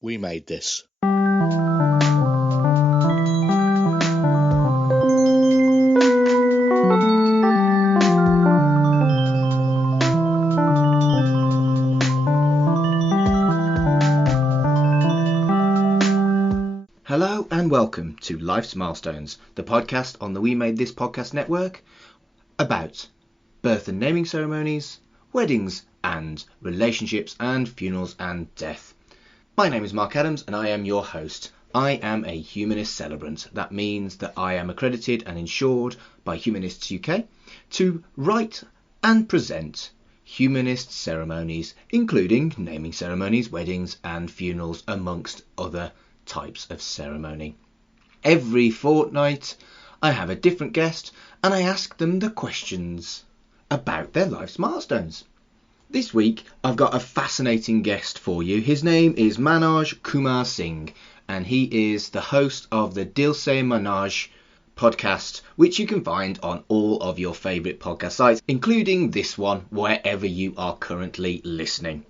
We made this. Hello and welcome to Life's Milestones, the podcast on the We Made This podcast network about birth and naming ceremonies, weddings and relationships and funerals and death. My name is Mark Adams and I am your host. I am a Humanist Celebrant. That means that I am accredited and insured by Humanists UK to write and present humanist ceremonies, including naming ceremonies, weddings and funerals, amongst other types of ceremony. Every fortnight I have a different guest and I ask them the questions about their life's milestones. This week I've got a fascinating guest for you. His name is Manoj Kumar Singh and he is the host of the Dil Se Manoj podcast, which you can find on all of your favourite podcast sites, including this one, wherever you are currently listening.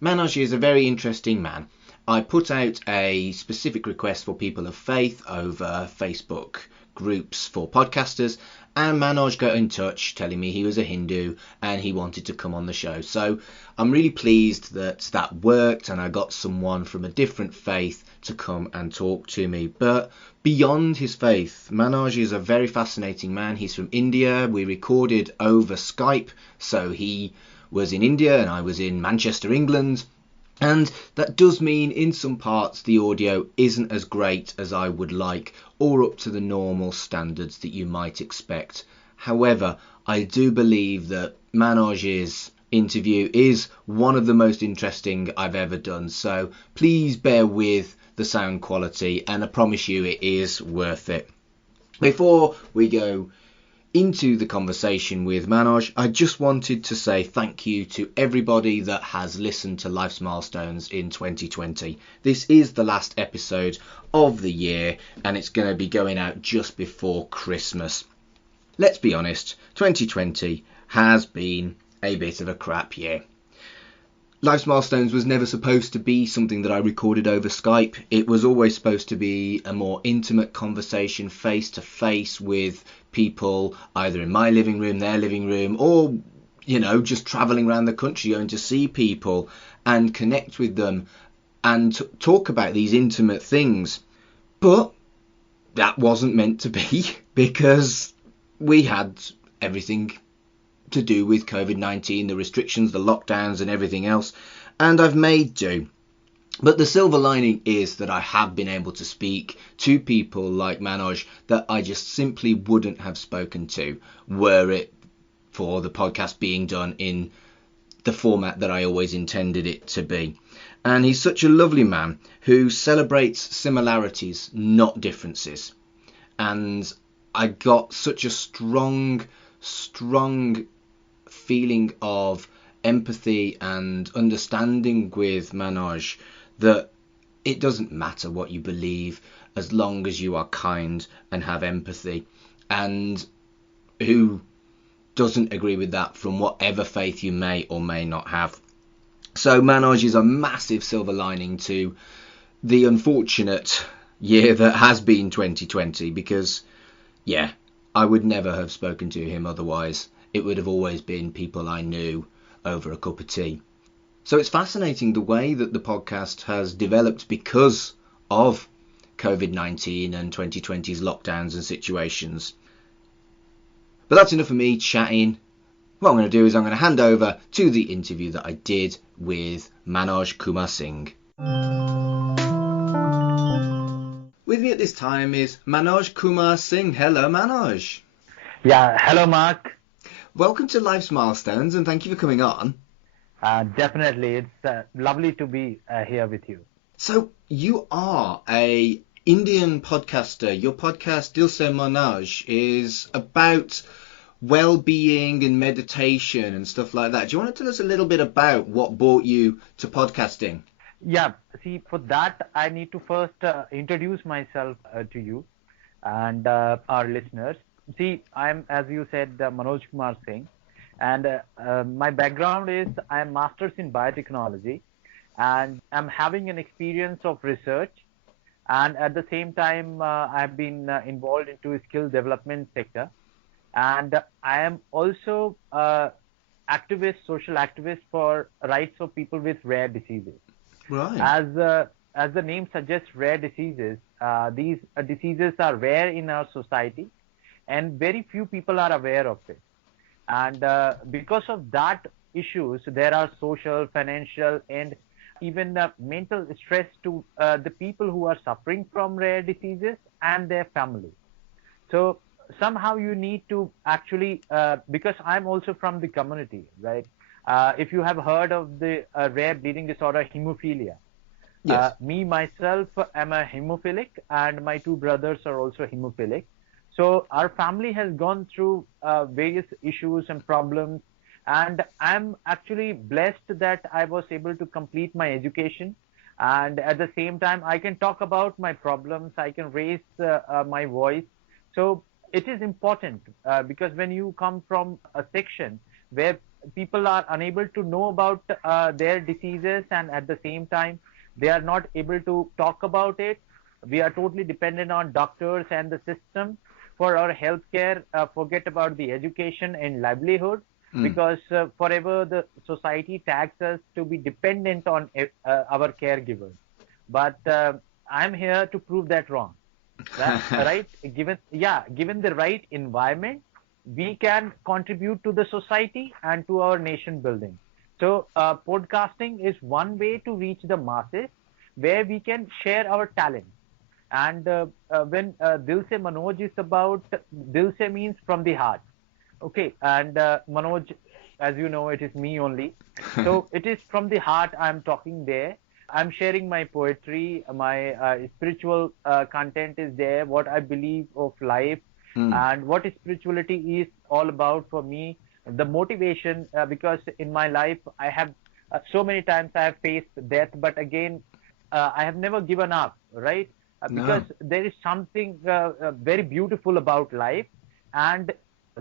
Manoj is a very interesting man. I put out a specific request for people of faith over Facebook groups for podcasters, and Manoj got in touch telling me he was a Hindu and he wanted to come on the show. So I'm really pleased that worked and I got someone from a different faith to come and talk to me. But beyond his faith, Manoj is a very fascinating man. He's from India. We recorded over Skype, so he was in India and I was in Manchester, England. And that does mean in some parts the audio isn't as great as I would like or up to the normal standards that you might expect. However, I do believe that Manoj's interview is one of the most interesting I've ever done. So please bear with the sound quality and I promise you it is worth it. Before we go into the conversation with Manoj, I just wanted to say thank you to everybody that has listened to Life's Milestones in 2020. This is the last episode of the year and it's going to be going out just before Christmas. Let's be honest, 2020 has been a bit of a crap year. Life's Milestones was never supposed to be something that I recorded over Skype. It was always supposed to be a more intimate conversation face to face with people either in my living room, their living room, or, just travelling around the country going to see people and connect with them and talk about these intimate things. But that wasn't meant to be because we had everything to do with COVID-19, the restrictions, the lockdowns and everything else, and I've made do. But the silver lining is that I have been able to speak to people like Manoj that I just simply wouldn't have spoken to were it for the podcast being done in the format that I always intended it to be. And he's such a lovely man who celebrates similarities, not differences. And I got such a strong feeling of empathy and understanding with Manoj that it doesn't matter what you believe as long as you are kind and have empathy, and who doesn't agree with that from whatever faith you may or may not have. So Manoj is a massive silver lining to the unfortunate year that has been 2020, because I would never have spoken to him otherwise. It would have always been people I knew over a cup of tea. So it's fascinating the way that the podcast has developed because of COVID-19 and 2020's lockdowns and situations. But that's enough of me chatting. What I'm going to do is I'm going to hand over to the interview that I did with Manoj Kumar Singh. With me at this time is Manoj Kumar Singh. Hello, Manoj. Yeah, hello, Mark. Welcome to Life's Milestones and thank you for coming on. Definitely, it's lovely to be here with you. So you are a Indian podcaster. Your podcast Dil Se Manoj is about well-being and meditation and stuff like that. Do you want to tell us a little bit about what brought you to podcasting? Yeah, see, for that, I need to first introduce myself to you and our listeners. See, I'm, as you said, Manoj Kumar Singh, and my background is I'm master's in biotechnology, and I'm having an experience of research. And at the same time, I've been involved into skill development sector. And I am also social activist for rights of people with rare diseases. Right. As the name suggests, rare diseases. These diseases are rare in our society, and very few people are aware of it. And because of that issues, there are social, financial, and even mental stress to the people who are suffering from rare diseases and their families. So somehow you need to actually, because I'm also from the community, right? If you have heard of the rare bleeding disorder, hemophilia, Yes. me myself am a hemophilic, and my two brothers are also hemophilic. So our family has gone through various issues and problems, and I'm actually blessed that I was able to complete my education. And at the same time, I can talk about my problems. I can raise my voice. So it is important because when you come from a section where people are unable to know about their diseases, and at the same time they are not able to talk about it, we are totally dependent on doctors and the system for our healthcare. Forget about the education and livelihood, Mm. because forever the society tags us to be dependent on our caregivers. But I'm here to prove that wrong. Right? Given the right environment, we can contribute to the society and to our nation building. So, podcasting is one way to reach the masses, where we can share our talent. And when Dil Se Manoj is about, Dil Se means from the heart. Okay, and Manoj, as you know, it is me only. So it is from the heart I'm talking there. I'm sharing my poetry, my spiritual content is there, what I believe of life, Mm. and what spirituality is all about for me. The motivation, because in my life, I have so many times I have faced death, but again, I have never given up, right? Because No. there is something very beautiful about life, and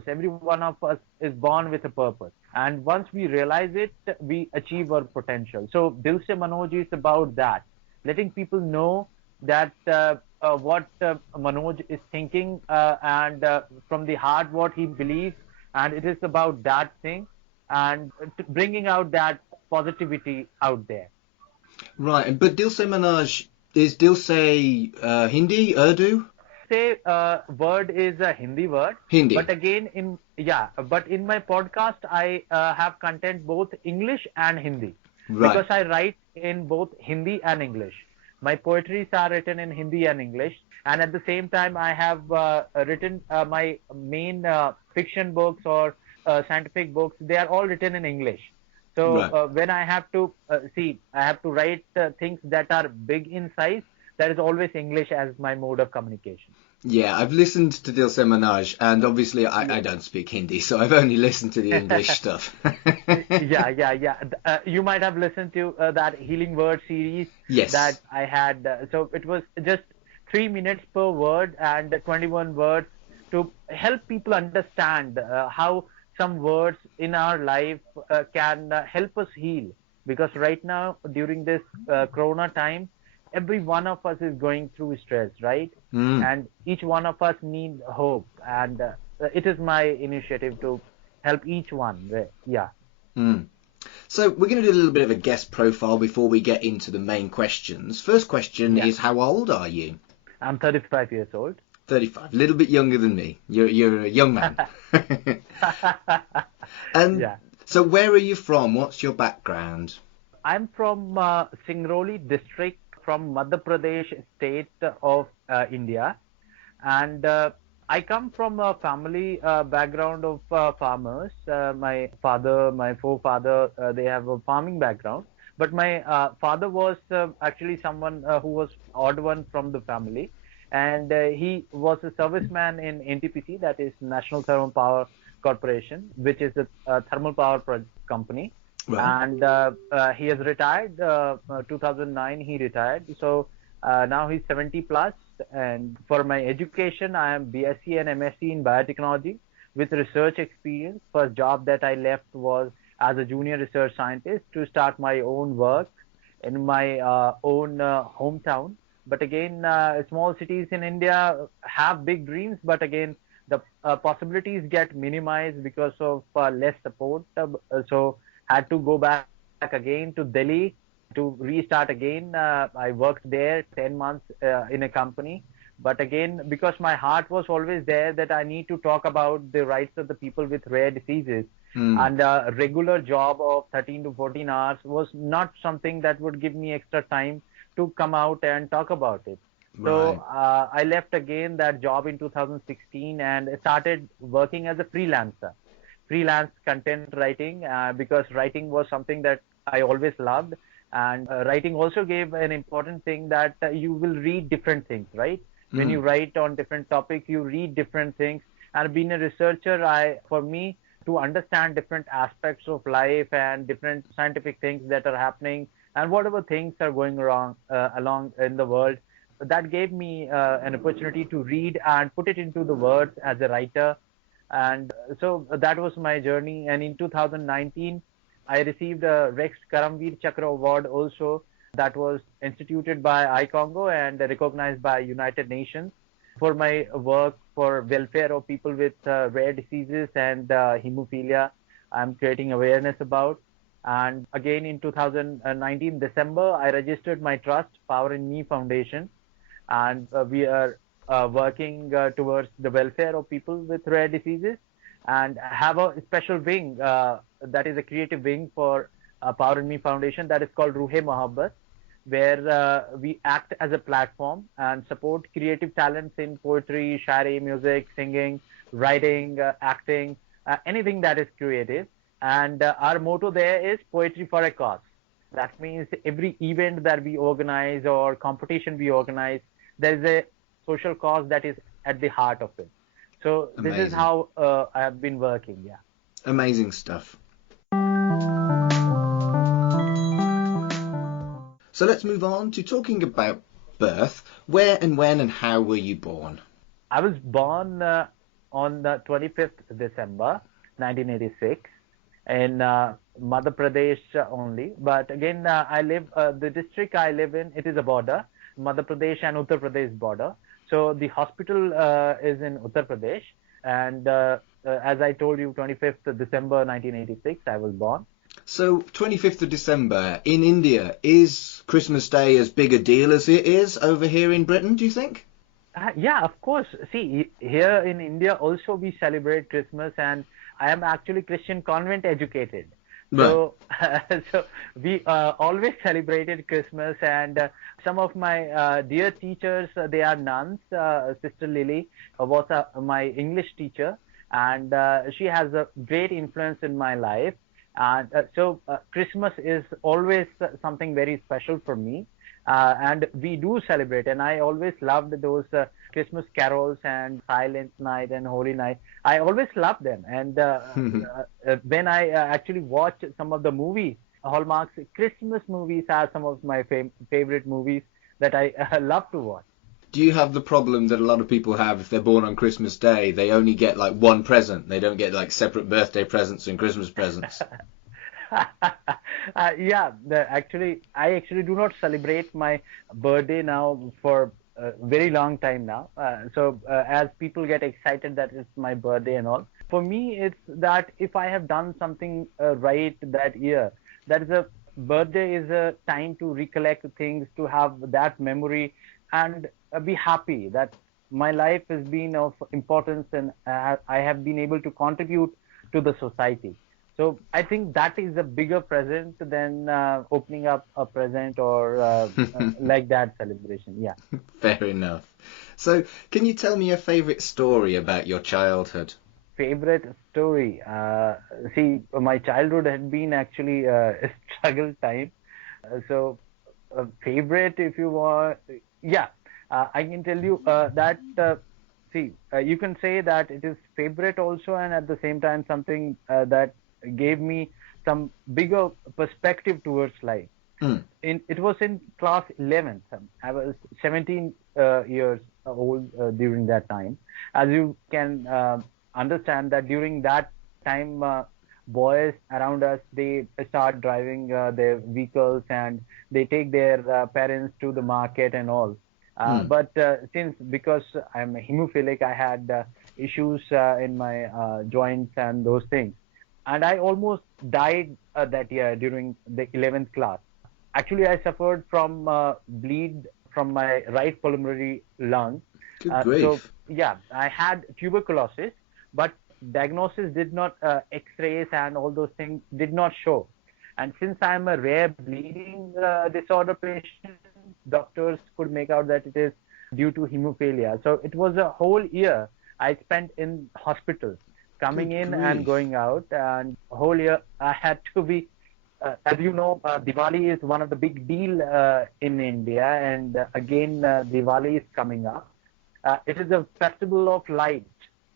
every one of us is born with a purpose. And once we realize it, we achieve our potential. So Dil Se Manoj is about that, letting people know that what Manoj is thinking, and from the heart what he believes, and it is about that thing, and bringing out that positivity out there. Right. But Dilse Manaj is Dilse Hindi, Urdu? Say word is a Hindi word, but Hindi. again but in my podcast I have content both English and Hindi, because Right. I write in both Hindi and English. My poetries are written in Hindi and English, and at the same time I have written my main fiction books or scientific books. They are all written in English. So Right. when I have to I have to write things that are big in size. That is always English as my mode of communication. Yeah, I've listened to Dilse Manaj, and obviously I Yeah. don't speak Hindi, so I've only listened to the English stuff. Yeah. You might have listened to that Healing Word series Yes. that I had. So it was just 3 minutes per word and 21 words to help people understand how some words in our life can help us heal. Because right now, during this Corona time, every one of us is going through stress, right? Mm. And each one of us need hope. And it is my initiative to help each one. Yeah. Mm. So we're going to do a little bit of a guest profile before we get into the main questions. First question Yeah. is, how old are you? I'm 35 years old. 35. A little bit younger than me. You're a young man. And Yeah. so where are you from? What's your background? I'm from Singrauli district, from Madhya Pradesh state of India. And I come from a family background of farmers. My father, my forefather, they have a farming background. But my father was actually someone who was odd one from the family, and he was a serviceman in NTPC, that is National Thermal Power Corporation, which is a thermal power company. Right. And he has retired. 2009 he retired. So now he's 70 plus. And for my education, I am BSc and MSc in biotechnology with research experience. First job that I left was as a junior research scientist to start my own work. in my own hometown. But again, small cities in India have big dreams, but again, the possibilities get minimized because of less support. So had to go back again to Delhi to restart again. I worked there 10 months in a company. But again, because my heart was always there that I need to talk about the rights of the people with rare diseases, Mm. and a regular job of 13 to 14 hours was not something that would give me extra time to come out and talk about it. So Right. I left again that job in 2016 and started working as a freelancer, freelance content writing, because writing was something that I always loved. And writing also gave an important thing that you will read different things, right? When you Mm. write on different topics, you read different things. And being a researcher, for me, to understand different aspects of life and different scientific things that are happening and whatever things are going wrong along in the world, that gave me an opportunity to read and put it into the words as a writer. And so that was my journey. And in 2019, I received a Rex Karamveer Chakra Award also, that was instituted by iCongo and recognized by United Nations for my work for welfare of people with rare diseases and hemophilia. I'm creating awareness about. And again, in 2019 December, I registered my trust, Power in Me Foundation, and we are working towards the welfare of people with rare diseases, and have a special wing that is a creative wing for Power in Me Foundation, that is called Ruhe Mohabbat, where we act as a platform and support creative talents in poetry, shairi, music, singing, writing, acting, anything that is creative. And our motto there is poetry for a cause. That means every event that we organize or competition we organize, there is a social cause that is at the heart of it. So this is Amazing. how I have been working. Yeah. Amazing stuff. So let's move on to talking about birth. Where and when and how were you born? I was born on the 25th December 1986 in Madhya Pradesh only. But again, the district I live in, it is a border, Madhya Pradesh and Uttar Pradesh border. So the hospital is in Uttar Pradesh. And as I told you, 25th December 1986, I was born. So 25th of December in India, is Christmas Day as big a deal as it is over here in Britain, do you think? Yeah, of course. See, here in India also we celebrate Christmas, and I am actually Christian convent educated. Right. So, so we always celebrated Christmas, and some of my dear teachers, they are nuns. Sister Lily was my English teacher, and she has a great influence in my life. And Christmas is always something very special for me, and we do celebrate. And I always loved those Christmas carols and Silent Night and Holy Night. I always loved them. And when I actually watch some of the movies, Hallmark's Christmas movies are some of my favorite movies that I love to watch. Do you have the problem that a lot of people have if they're born on Christmas Day? They only get like one present. They don't get like separate birthday presents and Christmas presents. Yeah, I actually do not celebrate my birthday now for a very long time now. As people get excited that it's my birthday and all, for me, it's that if I have done something right that year, that is a birthday is a time to recollect things, to have that memory, and be happy that my life has been of importance, and I have been able to contribute to the society. So I think that is a bigger present than opening up a present or like that celebration. Yeah. Fair enough. So, can you tell me a favourite story about your childhood? Favorite story. See, my childhood had been actually a struggle time. Favorite, if you want, yeah, I can tell you that. See, you can say that it is favorite also, and at the same time something that gave me some bigger perspective towards life. Mm. It was in class 11th. I was 17 years old during that time. As you can understand that during that time, boys around us, they start driving their vehicles and they take their parents to the market and all. Hmm. But since because I'm hemophilic, I had issues in my joints and those things, and I almost died that year during the 11th class. Actually, I suffered from bleed from my right pulmonary lung. Good So grief. yeah, I had tuberculosis, but diagnosis did not, X-rays and all those things did not show. And since I'm a rare bleeding disorder patient, doctors could make out that it is due to hemophilia. So it was a whole year I spent in hospital, coming Good in and grief. going out, and a whole year I had to be. As you know, Diwali is one of the big deal in India, and again, Diwali is coming up. It is a festival of light,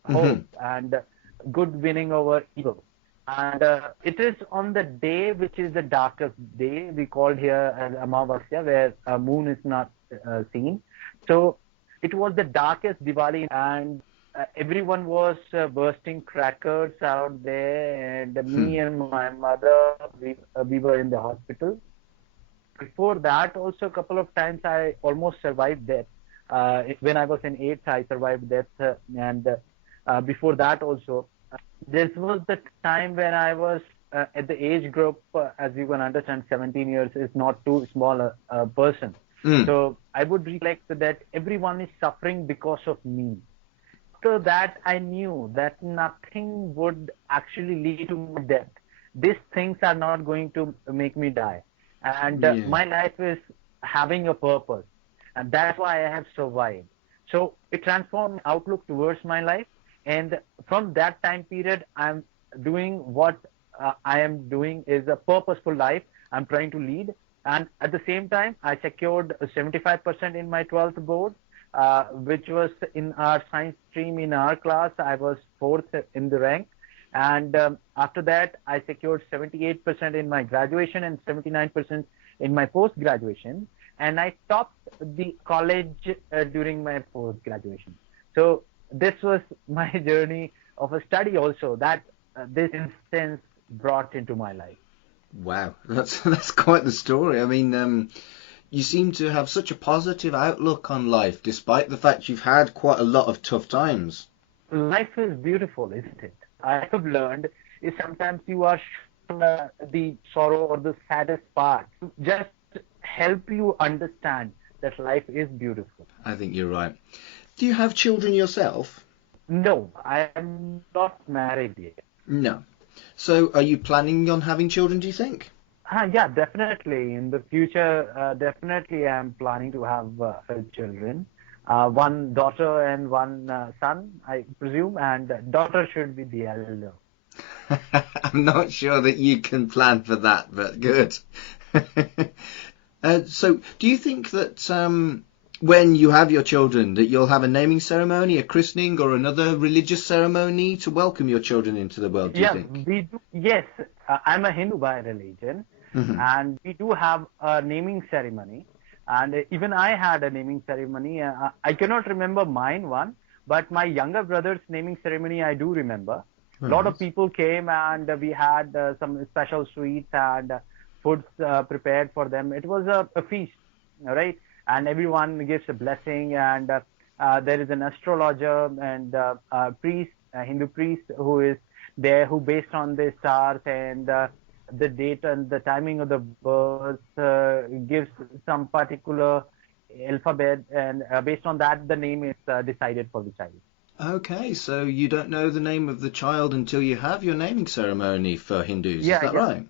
Hmm. hope, and good winning over evil. And it is on the day which is the darkest day. We called here as Amavasya, where moon is not seen. So it was the darkest Diwali, and everyone was bursting crackers out there. And Hmm. me and my mother, we were in the hospital. Before that, also a couple of times I almost survived death. When I was in eighth, I survived death, and before that also, this was the time when I was at the age group. As you can understand, 17 years is not too small a person. Hmm. So I would recollect that everyone is suffering because of me. After that, I knew that nothing would actually lead to my death. These things are not going to make me die. And Yeah. my life is having a purpose. And that's why I have survived. So it transformed my outlook towards my life. And from that time period, I'm doing what I am doing is a purposeful life I'm trying to lead. And at the same time, I secured 75% in my 12th board, which was in our science stream in our class. I was fourth in the rank. And after that, I secured 78% in my graduation and 79% in my post graduation. And I topped the college during my post graduation. So this was my journey of a study also that this instance brought into my life. Wow, that's quite the story. I mean, you seem to have such a positive outlook on life, despite the fact you've had quite a lot of tough times. Life is beautiful, isn't it? I have learned is sometimes you are shown the sorrow or the saddest part to just help you understand that life is beautiful. I think you're right. Do you have children yourself? No, I am not married yet. No. So, are you planning on having children, do you think? Yeah, definitely. In the future, definitely I'm planning to have children. One daughter and one son, I presume, and daughter should be the elder. I'm not sure that you can plan for that, but good. So, do you think that when you have your children, that you'll have a naming ceremony, a christening, or another religious ceremony to welcome your children into the world, do you Yeah, think? we do. Yes, I'm a Hindu by religion, Hmm. and we do have a naming ceremony. And even I had a naming ceremony. I cannot remember mine one, but my younger brother's naming ceremony I do remember. A lot of Right. people came, and we had some special sweets and foods prepared for them. It was a feast, all right? And everyone gives a blessing, and there is an astrologer and priest, a Hindu priest, who is there, who based on the stars and the date and the timing of the birth gives some particular alphabet, and based on that the name is decided for the child. Okay, so you don't know the name of the child until you have your naming ceremony for Hindus, is Yeah, that yeah. right?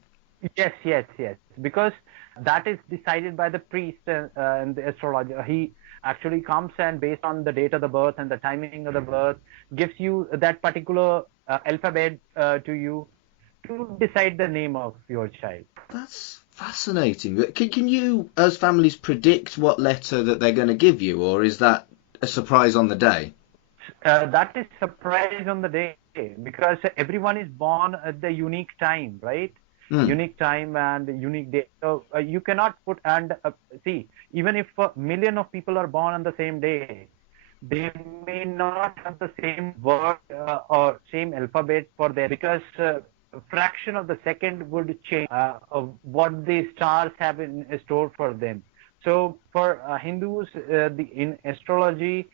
Yes, yes, yes. Because that is decided by the priest and the astrologer. He actually comes and based on the date of the birth and the timing of the birth, gives you that particular alphabet to you to decide the name of your child. That's fascinating. Can you, as families, predict what letter that they're going to give you, or is that a surprise on the day? That is surprise on the day because everyone is born at the unique time, right? Hmm. Unique time and unique day. So you cannot put and see, even if a million of people are born on the same day, they may not have the same word or same alphabet for their because fraction of the second would change of what the stars have in store for them. So for Hindus, in astrology,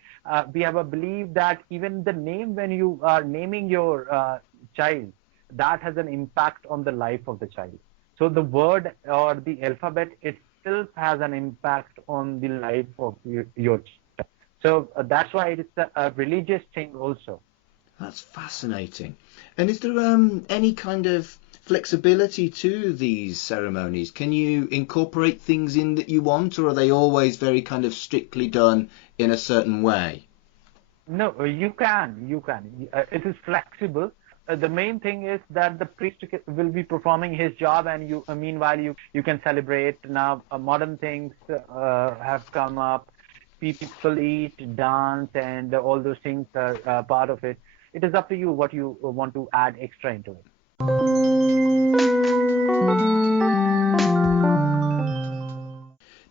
we have a belief that even the name, when you are naming your child, that has an impact on the life of the child. So the word or the alphabet itself has an impact on the life of your child. So that's why it is a religious thing also. That's fascinating. And is there any kind of flexibility to these ceremonies? Can you incorporate things in that you want, or are they always very kind of strictly done in a certain way? No, you can. You can. It is flexible. The main thing is that the priest will be performing his job, and meanwhile, you can celebrate. Now, modern things have come up. People eat, dance, and all those things are part of it. It is up to you what you want to add extra into it.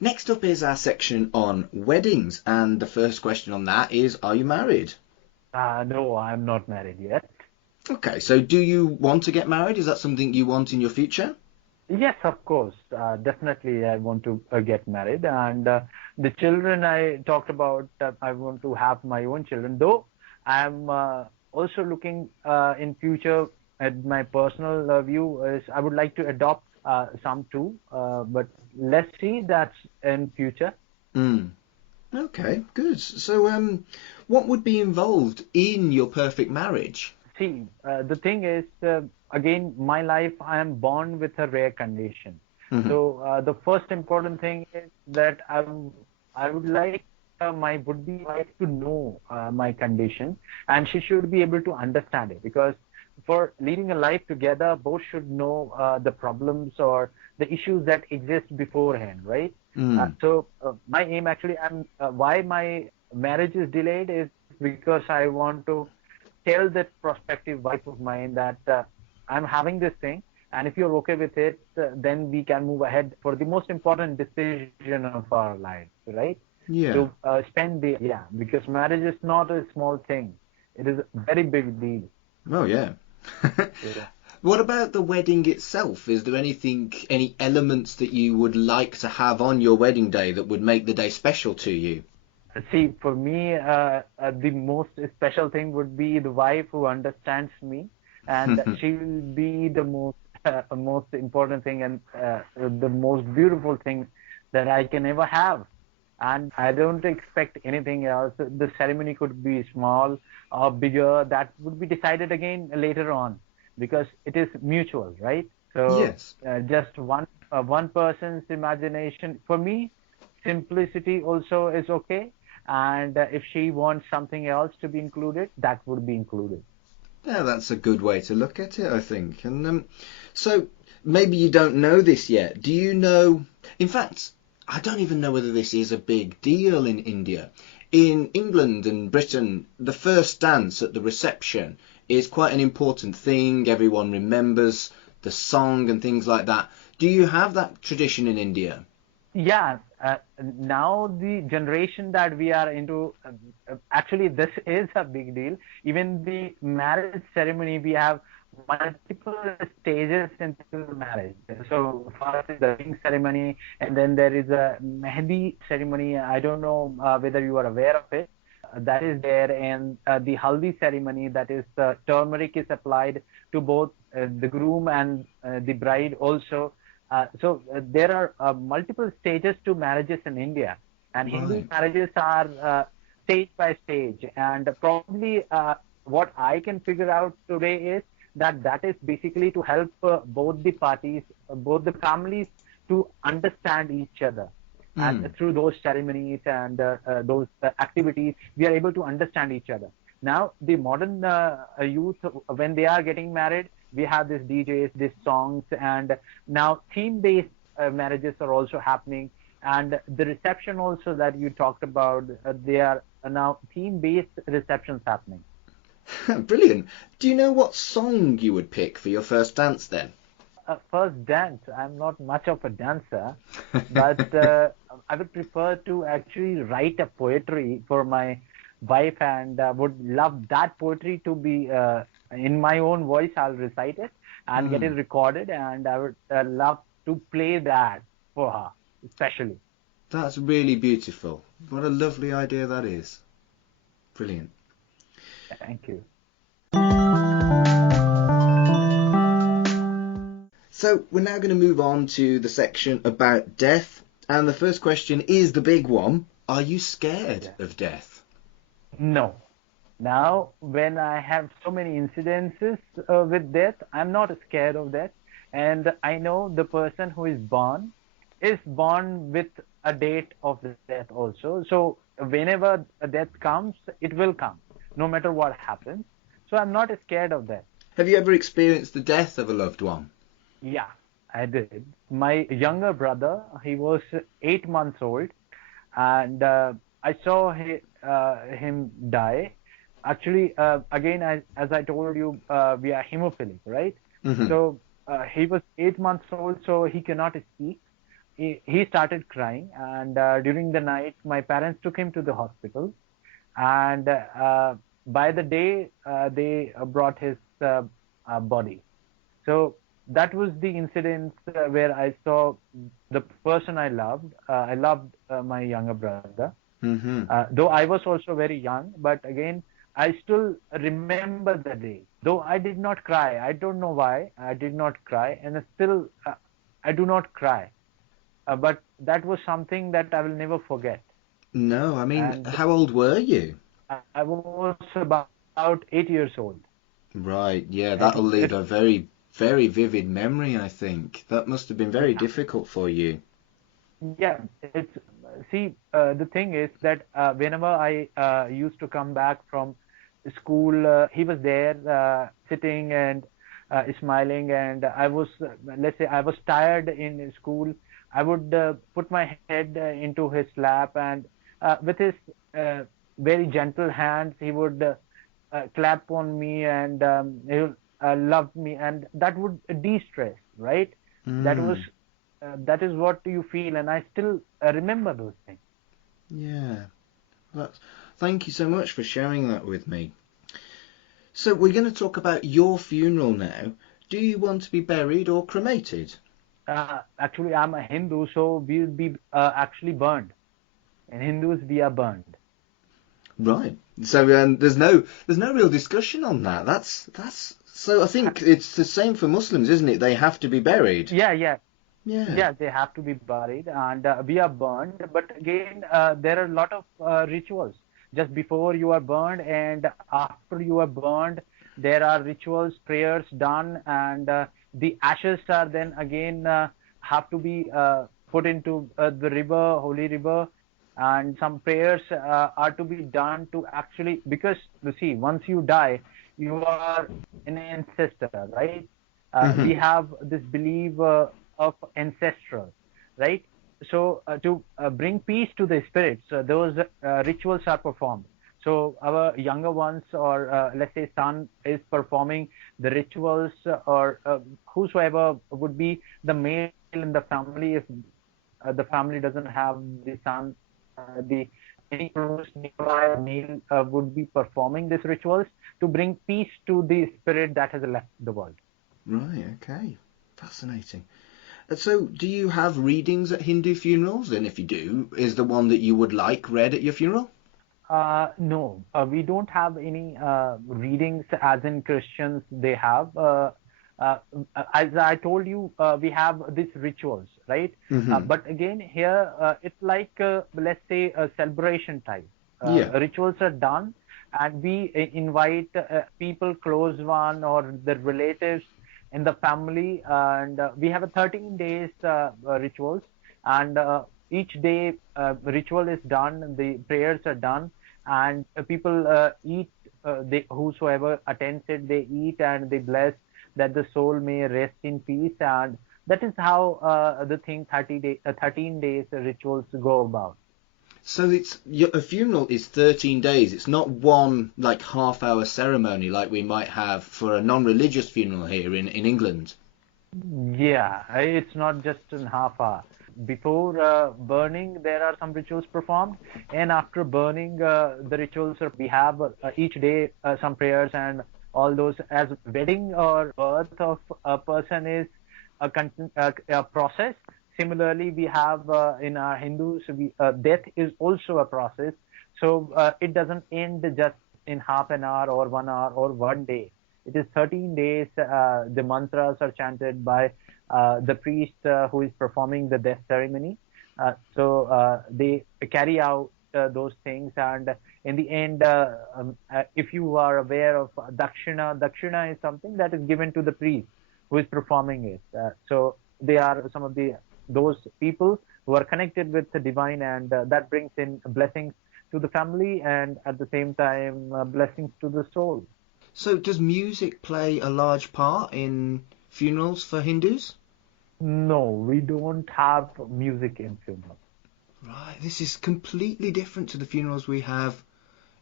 Next up is our section on weddings, and the first question on that is, are you married? No, I'm not married yet. Okay, so do you want to get married? Is that something you want in your future? Yes, of course. Definitely, I want to get married. And the children I talked about, I want to have my own children. Though I'm also looking in future at my personal view is I would like to adopt some too. But let's see that's in future. Mm. Okay, good. So, what would be involved in your perfect marriage? See, the thing is, again, my life, I am born with a rare condition. Hmm. So the first important thing is that I would like my would-be wife to know my condition, and she should be able to understand it. Because for leading a life together, both should know the problems or the issues that exist beforehand, right? Mm. So my aim actually, why my marriage is delayed is because I want to tell that prospective wife of mine that I'm having this thing, and if you're okay with it, then we can move ahead for the most important decision of our lives, right? Yeah. To spend the yeah, because marriage is not a small thing; it is a very big deal. Oh, yeah. Yeah. What about the wedding itself? Is there any elements that you would like to have on your wedding day that would make the day special to you? See, for me, the most special thing would be the wife who understands me, and she will be the most important thing and the most beautiful thing that I can ever have. And I don't expect anything else. The ceremony could be small or bigger. That would be decided again later on because it is mutual, right? So Yes. just one person's imagination. For me, simplicity also is okay. And if she wants something else to be included, that would be included. Yeah, that's a good way to look at it, I think. And so maybe you don't know this yet. Do you know? In fact, I don't even know whether this is a big deal in India. In England and Britain, the first dance at the reception is quite an important thing. Everyone remembers the song and things like that. Do you have that tradition in India? Yeah, now the generation that we are into, actually, this is a big deal. Even the marriage ceremony, we have multiple stages into the marriage. So first is the ring ceremony, and then there is a mehndi ceremony. I don't know whether you are aware of it. That is there, and the haldi ceremony, that is turmeric is applied to both the groom and the bride also. There are multiple stages to marriages in India, and Hindu Right. marriages are stage by stage. And probably what I can figure out today is that is basically to help both the parties, both the families, to understand each other. And Mm. through those ceremonies and those activities, we are able to understand each other. Now, the modern youth, when they are getting married, we have these DJs, these songs, and now theme-based marriages are also happening. And the reception also that you talked about, they are now theme-based receptions happening. Brilliant. Do you know what song you would pick for your first dance then? First dance, I'm not much of a dancer, but I would prefer to actually write a poetry for my wife and would love that poetry to be in my own voice. I'll recite it, and get it recorded, and I would love to play that for her, especially. That's really beautiful. What a lovely idea that is. Brilliant. Thank you. So we're now going to move on to the section about death. And the first question is the big one. Are you scared of death? No. Now, when I have so many incidences with death, I'm not scared of death. And I know the person who is born with a date of death also. So whenever a death comes, it will come, no matter what happens. So I'm not scared of that. Have you ever experienced the death of a loved one? Yeah, I did. My younger brother, he was 8 months old, and I saw him die. Actually, again, as I told you, we are hemophilic, right? Mm-hmm. So he was 8 months old, so he cannot speak. He started crying, and during the night, my parents took him to the hospital, and by the day, they brought his body. So that was the incident where I saw the person I loved. I loved my younger brother. Mm-hmm. Though I was also very young, but again, I still remember the day. Though I did not cry. I don't know why I did not cry, and still I do not cry. But that was something that I will never forget. No, I mean, And how old were you? I was about 8 years old. Right, yeah, It, that'll leave it, a very, very vivid memory, I think. That must have been very yeah. difficult for you. Yeah, it's see, the thing is that whenever I used to come back from school, he was there sitting and smiling, and I was, let's say, I was tired in school. I would put my head into his lap, and with his uh, very gentle hands, he would clap on me, and he would love me, and that would de-stress, right? That was Mm, that is what you feel, and I still remember those things. yeah, that's, thank you so much for sharing that with me. So we're going to talk about your funeral now. Do you want to be buried or cremated? Actually, I'm a Hindu, so we will be actually burned. In Hindus, we are burned. Right. So there's no real discussion on that. That's so I think it's the same for Muslims, isn't it? They have to be buried. Yeah, yeah, Yeah. yeah. They have to be buried, and we are burned. But again, there are a lot of rituals. Just before you are burned and after you are burned, there are rituals, prayers done, and the ashes are then again have to be put into the river, holy river, and some prayers are to be done to actually, because you see, once you die, you are an ancestor, right? We Mhm. have this belief of ancestral, right? So to bring peace to the spirits, those rituals are performed. So our younger ones, or let's say son, is performing the rituals, or whosoever would be the male in the family, if the family doesn't have the son, the any close nearby male would be performing these rituals to bring peace to the spirit that has left the world. Right. Okay. Fascinating. So, do you have readings at Hindu funerals? And if you do, is the one that you would like read at your funeral? No, we don't have any readings as in Christians they have. Uh, as I told you, we have these rituals, right? Hmm. But again, here it's like, let's say, a celebration type. Yeah. Rituals are done, and we invite people, close one or the relatives in the family, and we have a 13 days rituals, and each day ritual is done, the prayers are done, and people eat. They whosoever attends it, they eat and they bless that the soul may rest in peace, and that is how the thing 13 days rituals go about. So a funeral is 13 days. It's not one like half-hour ceremony like we might have for a non-religious funeral here in England. Yeah, it's not just in half hour. Before burning, there are some rituals performed, and after burning, the rituals are, we have each day some prayers, and all those, as wedding or birth of a person is a process. Similarly, we have in our Hindus, death is also a process. So it doesn't end just in half an hour or 1 hour or one day. It is 13 days. The mantras are chanted by the priest who is performing the death ceremony. So they carry out those things, and in the end, if you are aware of dakshina, dakshina is something that is given to the priest who is performing it. So they are some of those people who are connected with the divine, and that brings in blessings to the family, and at the same time blessings to the soul. So does music play a large part in funerals for Hindus? No, we don't have music in funeral. Right, this is completely different to the funerals we have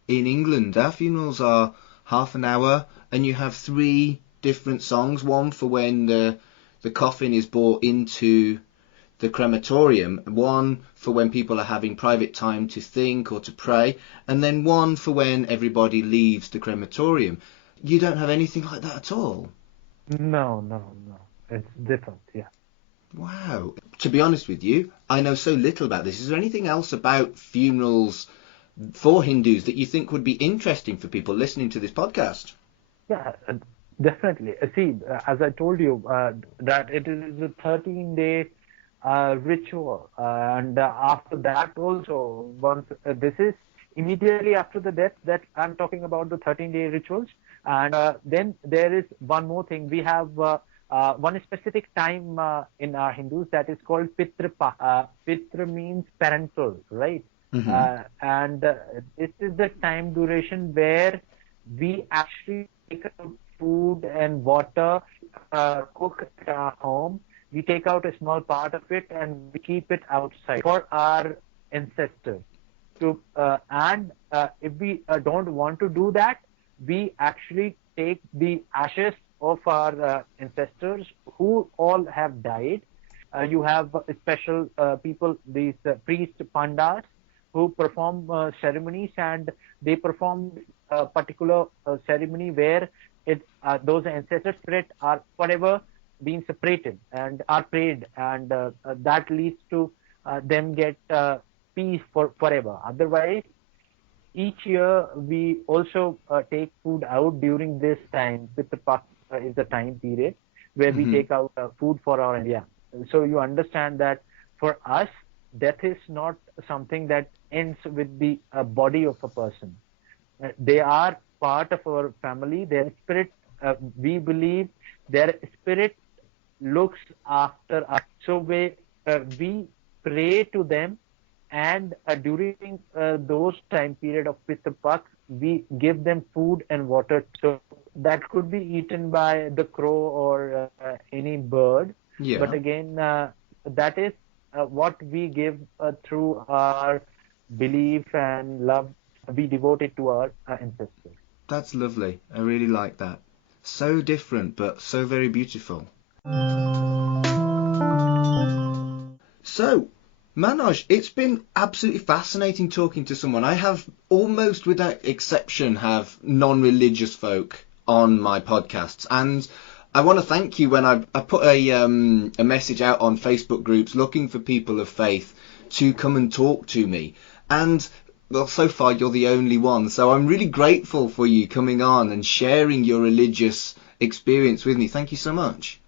in England. Our funerals are half an hour, and you have three different songs. One for when the coffin is brought into the crematorium, one for when people are having private time to think or to pray, and then one for when everybody leaves the crematorium. You don't have anything like that at all? No, no, no. It's different, yeah. Wow. To be honest with you, I know so little about this. Is there anything else about funerals for Hindus that you think would be interesting for people listening to this podcast? Yeah, definitely. See, as I told you, that it is a 13-day ritual, and after that also, once this is immediately after the death that I'm talking about, the 13-day rituals, and then there is one more thing. We have one specific time in our Hindus that is called Pitra Pak. Pitra means parental, right? Mm-hmm. And this is the time duration where we actually take out food and water, cook at our home. We take out a small part of it and we keep it outside for our ancestors. And if we don't want to do that, we actually take the ashes of our ancestors who all have died. You have special people, these priest pandas, who perform ceremonies, and they perform a particular ceremony where those ancestor spirits are forever being separated and are prayed, and that leads to them get peace for forever. Otherwise, each year we also take food out during this time. Pitrupak is the time period where we Mm-hmm. take out food for our India. So you understand that for us, death is not something that ends with the body of a person. They are part of our family. Their spirit, we believe, their spirit looks after us. So we pray to them, and during those time period of Pitrupak, we give them food and water. So that could be eaten by the crow or any bird. But Yeah, again, that is what we give through our belief and love. We devote it to our ancestors. that's lovely. I really like that. So different, but so very beautiful. So, Manoj, it's been absolutely fascinating talking to someone. I have almost without exception have non-religious folk on my podcasts, and I want to thank you when I put a message out on Facebook groups looking for people of faith to come and talk to me. And well, so far you're the only one, so I'm really grateful for you coming on and sharing your religious experience with me. Thank you so much.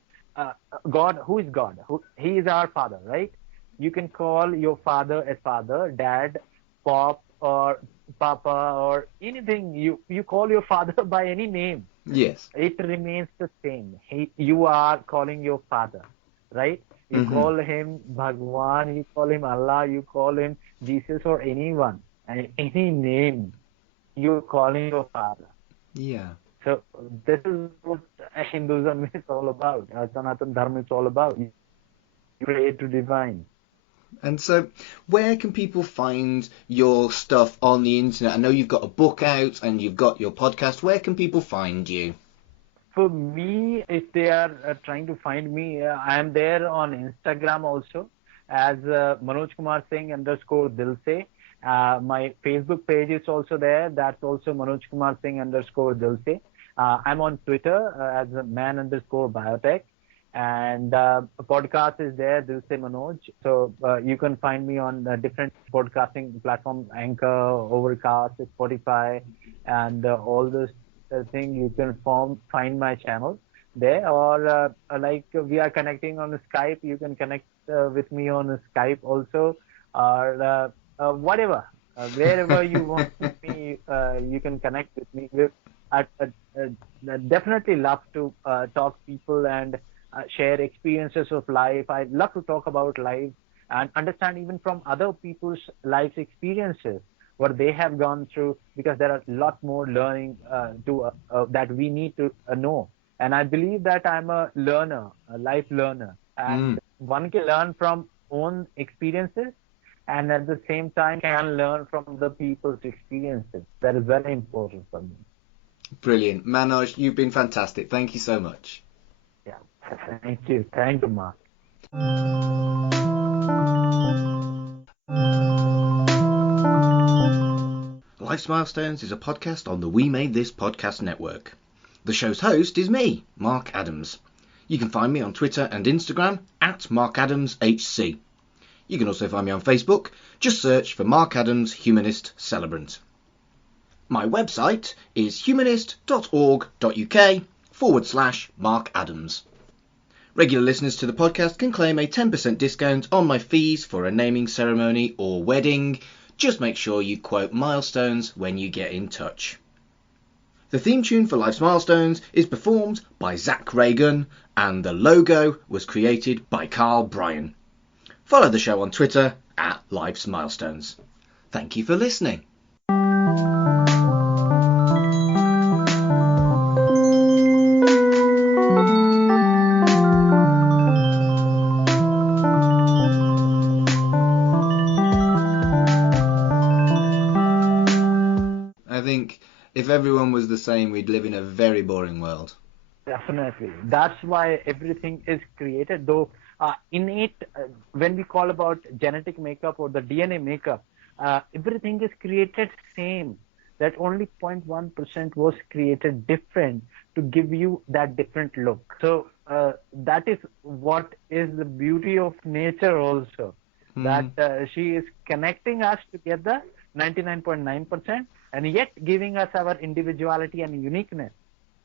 God, who is God? He is our father, right? You can call your father as father, dad, pop, or papa, or anything. You call your father by any name. Yes. It remains the same. You are calling your father, right? You Mhm. call him Bhagwan, you call him Allah, you call him Jesus, or anyone, and any name, you're calling your father. Yeah. So this is what Hinduism is all about. Sanatana Dharma is all about. You pray to divine. And so, where can people find your stuff on the internet? I know you've got a book out and you've got your podcast. Where can people find you? For me, if they are trying to find me, I am there on Instagram also as Manoj Kumar Singh _ Dilse. My Facebook page is also there. That's also Manoj Kumar Singh _ Dilse. I'm on Twitter as a man_biotech. And a podcast is there, Dil Se Manoj. So you can find me on different podcasting platforms, Anchor, Overcast, Spotify, and all those things. You can find my channel there. Or like we are connecting on Skype, you can connect with me on Skype also, or whatever, wherever you want me, you can connect with me. I definitely love to talk people and share experiences of life. I love to talk about life and understand even from other people's life experiences what they have gone through, because there are a lot more learning that we need to know. And I believe that I'm a learner, a life learner, and one can learn from own experiences and at the same time can learn from the people's experiences. That is very important for me. Brilliant. Manoj, you've been fantastic. Thank you so much. Yeah. Thank you. Thank you, Mark. Life's Milestones is a podcast on the We Made This podcast network. The show's host is me, Mark Adams. You can find me on Twitter and Instagram at MarkAdamsHC. You can also find me on Facebook. Just search for Mark Adams Humanist Celebrant. My website is humanist.org.uk/Mark Adams. Regular listeners to the podcast can claim a 10% discount on my fees for a naming ceremony or wedding. Just make sure you quote Milestones when you get in touch. The theme tune for Life's Milestones is performed by Zach Reagan, and the logo was created by Carl Bryan. Follow the show on Twitter at Life's Milestones. Thank you for listening. I think if everyone was the same, we'd live in a very boring world. Definitely. That's why everything is created, though innate, when we call about genetic makeup or the DNA makeup, everything is created same. That only 0.1% was created different to give you that different look. So that is what is the beauty of nature also. That she is connecting us together 99.9% and yet giving us our individuality and uniqueness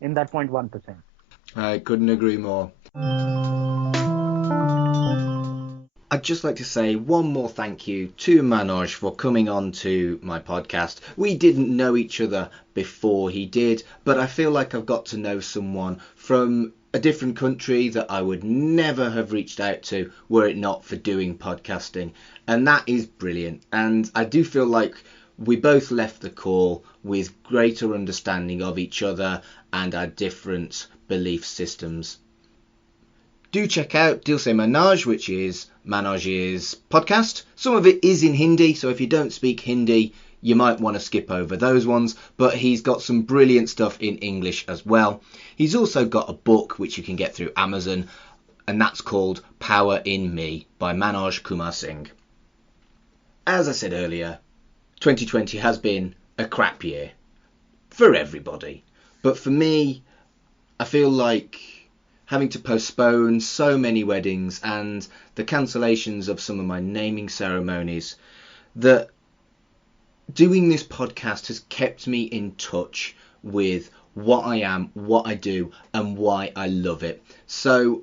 in that 0.1%. I couldn't agree more. I'd just like to say one more thank you to Manoj for coming on to my podcast. We didn't know each other before he did, but I feel like I've got to know someone from a different country that I would never have reached out to were it not for doing podcasting. And that is brilliant. And I do feel like we both left the call with greater understanding of each other and our different belief systems. Do check out Dil Se Manoj, which is Manoj's podcast. Some of it is in Hindi, so if you don't speak Hindi, you might want to skip over those ones, but he's got some brilliant stuff in English as well. He's also got a book which you can get through Amazon, and that's called Power in Me by Manoj Kumar Singh. As I said earlier, 2020 has been a crap year for everybody, but for me, I feel like having to postpone so many weddings and the cancellations of some of my naming ceremonies, that doing this podcast has kept me in touch with what I am, what I do, and why I love it. So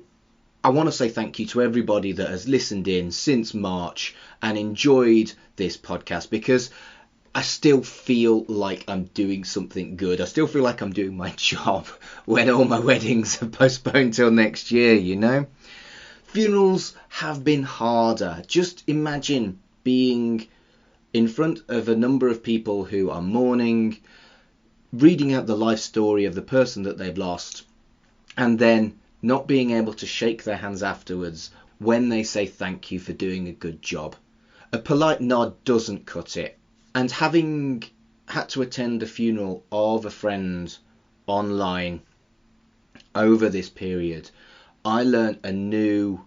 I want to say thank you to everybody that has listened in since March and enjoyed this podcast, because I still feel like I'm doing something good. I still feel like I'm doing my job when all my weddings are postponed till next year, you know? Funerals have been harder. Just imagine being in front of a number of people who are mourning, reading out the life story of the person that they've lost, and then not being able to shake their hands afterwards when they say thank you for doing a good job. A polite nod doesn't cut it. And having had to attend a funeral of a friend online over this period, I learned a new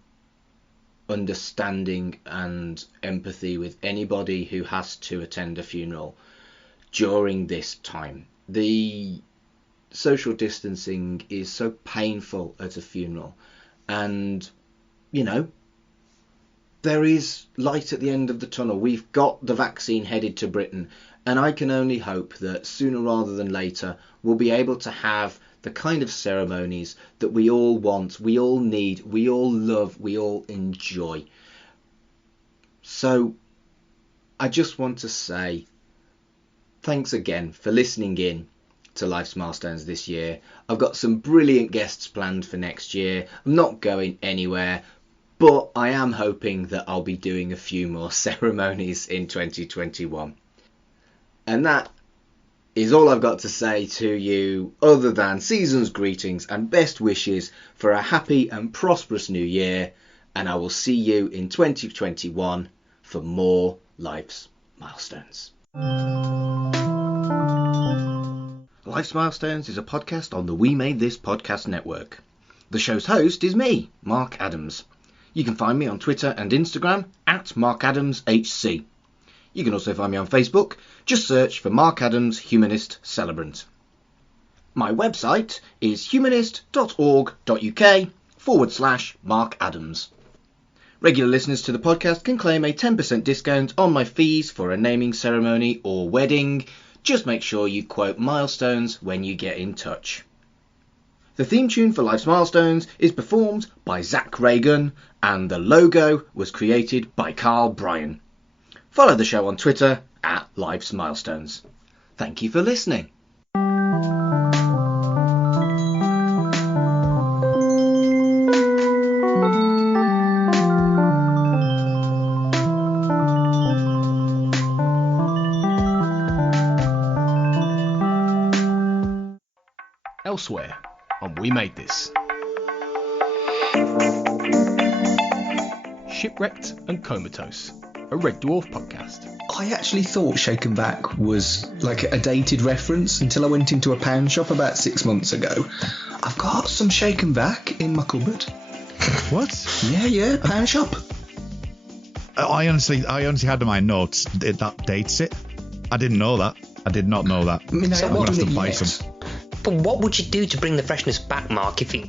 understanding and empathy with anybody who has to attend a funeral during this time. The social distancing is so painful at a funeral, and there is light at the end of the tunnel. We've got the vaccine headed to Britain, and I can only hope that sooner rather than later we'll be able to have the kind of ceremonies that we all want, we all need, we all love, we all enjoy. So I just want to say thanks again for listening in to Life's Milestones this year. I've got some brilliant guests planned for next year. I'm not going anywhere, but I am hoping that I'll be doing a few more ceremonies in 2021. And that is all I've got to say to you, other than season's greetings and best wishes for a happy and prosperous new year. And I will see you in 2021 for more Life's Milestones. Life's Milestones is a podcast on the We Made This podcast network. The show's host is me, Mark Adams. You can find me on Twitter and Instagram at MarkAdamsHC. You can also find me on Facebook. Just search for Mark Adams Humanist Celebrant. My website is humanist.org.uk/Mark Adams. Regular listeners to the podcast can claim a 10% discount on my fees for a naming ceremony or wedding. Just make sure you quote Milestones when you get in touch. The theme tune for Life's Milestones is performed by Zach Reagan, and the logo was created by Carl Bryan. Follow the show on Twitter at Life's Milestones. Thank you for listening. Elsewhere on We Made This. Shipwrecked and Comatose, a Red Dwarf podcast. I actually thought Shaken Back was like a dated reference until I went into a pound shop about 6 months ago. I've got some Shaken Back in my cupboard. What? Yeah, pound shop. I honestly had in my notes that dates it. I didn't know that. I did not know that. I mean, I'm going to have to buy some. But what would you do to bring the freshness back, Mark, if you...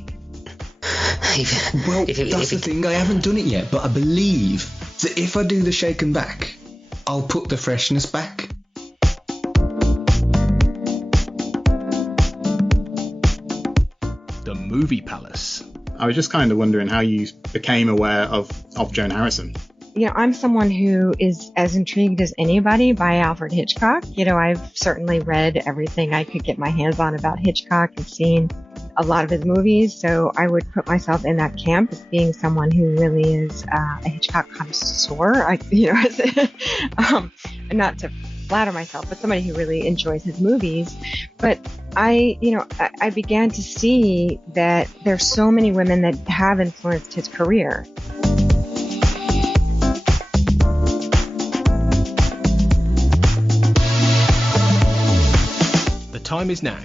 Well, that's the thing, I haven't done it yet, but I believe that if I do the Shaken Back, I'll put the freshness back. The Movie Palace. I was just kind of wondering how you became aware of Joan Harrison. I'm someone who is as intrigued as anybody by Alfred Hitchcock. I've certainly read everything I could get my hands on about Hitchcock and seen a lot of his movies. So I would put myself in that camp as being someone who really is a Hitchcock connoisseur. Not to flatter myself, but somebody who really enjoys his movies. But I began to see that there's so many women that have influenced his career. Time is now,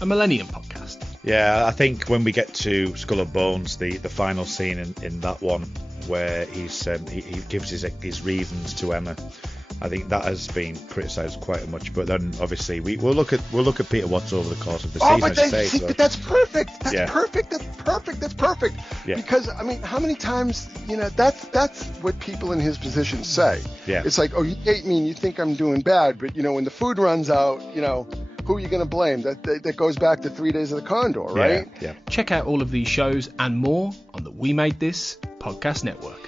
a Millennium podcast. Yeah, I think when we get to Skull and Bones, the final scene in that one where he gives his reasons to Emma, I think that has been criticised quite much. But then obviously we'll look at Peter Watts over the course of the season. But that's perfect. That's perfect. Yeah. Because I mean, how many times that's what people in his position say. Yeah. It's like, oh, you hate me and you think I'm doing bad, but when the food runs out, who are you going to blame? That goes back to 3 Days of the Condor, right? Yeah. Check out all of these shows and more on the We Made This podcast network.